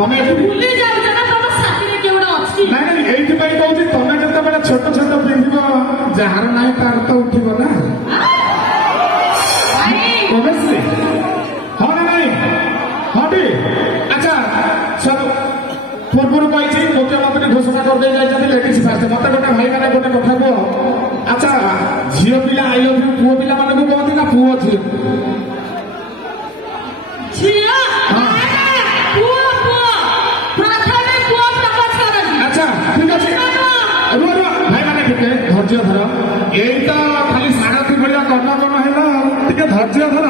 तमें भूली जाऊ जना तम साथी रे केवडा अछि नहीं एइथि पई कहूची तमें जते बेला छोट छोट पिंधिबो जहार नाही तार तो उठिबो ना ओबेसली हां नहीं हां अच्छा सब पूर्व कही मुख्यमंत्री घोषणा कर दे जाइछथि लेडीज फास्ट मत गोटे भाई माने गोटे कथा कह अच्छा झियो पिला आई लव यू पुओ पिला माने को कहथि ना पुओ झियो झियो पुओ पुओ प्रथमे पुओ प्रपोज करन अच्छा ठीक अछि रो भाई माने ठीक है धैर्य धर एई तो खाली सारथी भलिया कर्ण हेलो ठीक धैर्य धर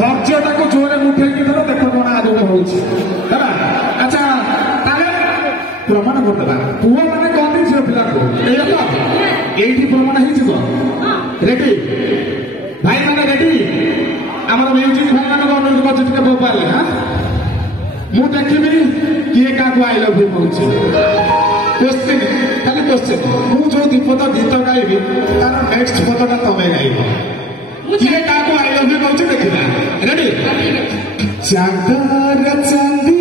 धैर्यता को जोरे उठे कि धर देखो कोन आदो होउछि हैला अच्छा प्रमाण करदेबा पुओ माने कहते झियो पिला को एई तो एइठी प्रमाण ही जिवो रेडी भाई माने रेडी हमर म्यूजिक भाई माने अनुरोध करछि टिके भोपाल हां मु देखिबी किए का को आई लव यू कहछि क्वेश्चन खाली क्वेश्चन मु जो दीपद गीत गाइबी तार नेक्स्ट पदटा तमे गाइबो किए का को आई लव यू कहछि देखिबा रेडी चांदर चांदी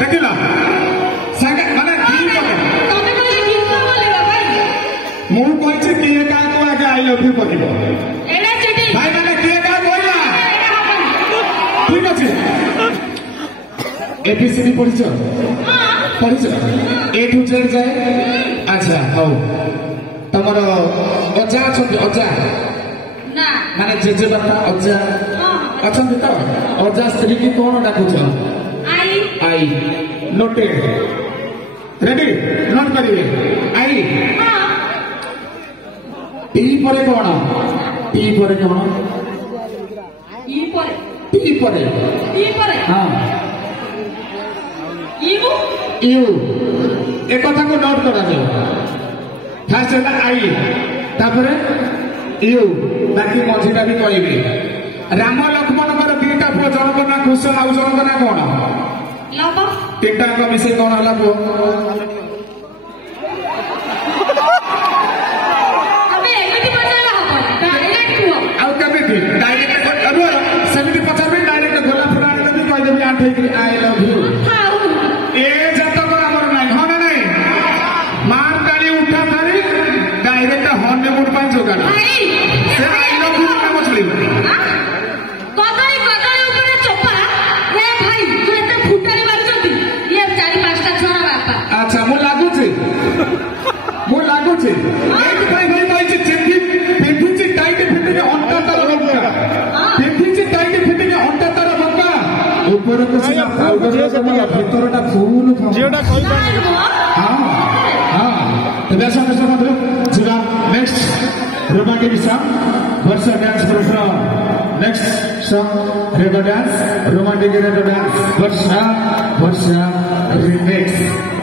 देखिला संगे माने गीत तमे बोले गीत बोले भाई मु कहछि किए का को आगे आई लव यू कहबो एडा चिटी भाई माने किए का कहला ठीक अछि एबीसीडी पढिछ हां पढिछ ए टू जेड जाए अच्छा हौ तमरो अजा छथि अजा ना माने जेजे बापा अजा अछन तो अजा स्त्री की कोन डाकुछ आई नोटेड रेडी नोट करिए आई टी परे कोन टी परे कोन ई परे टी परे हां यू यू एक कथा को नोट करा दे फर्स्ट है आई तापरे यू बाकी मझीटा भी कहबी राम लक्ष्मण कर दीटा पुओ जनक ना कुश आउ जनक ना कोन लव तीनटा को मिसे कोन हला पुओ अबे एमिति पचाला हबो डायरेक्ट पुओ आउ केमिति डायरेक्ट अबो सेमिति पचाबे डायरेक्ट गोला फुला भी कह देबी आठे कि आई लव यू ए जतक हमर नाही हो ना नहीं मार ताली उठा ताली डायरेक्ट हनीमून पाई जोगाड़ से आई लव यू नाम चली कदई कदई ऊपर चोपा ए भाई तू एते फुटारी मारछती ये चारि पांचटा छोरा बापा अच्छा मु लागुची एक भाई भाई भाई जेती पेंथुची टाइट फिटिंग अंटा तार बंका पेंथुची टाइट फिटिंग अंटा तार बंका ऊपर को से पाउडर सब भीतरटा फुल जेडा कोई नहीं हां तो वैसा वैसा मतलब जरा नेक्स्ट रोमांटिक सॉन्ग वर्षा डांस प्रोग्राम नेक्स्ट सॉन्ग रेगो डांस रोमांटिक रेगो डांस वर्षा रिमिक्स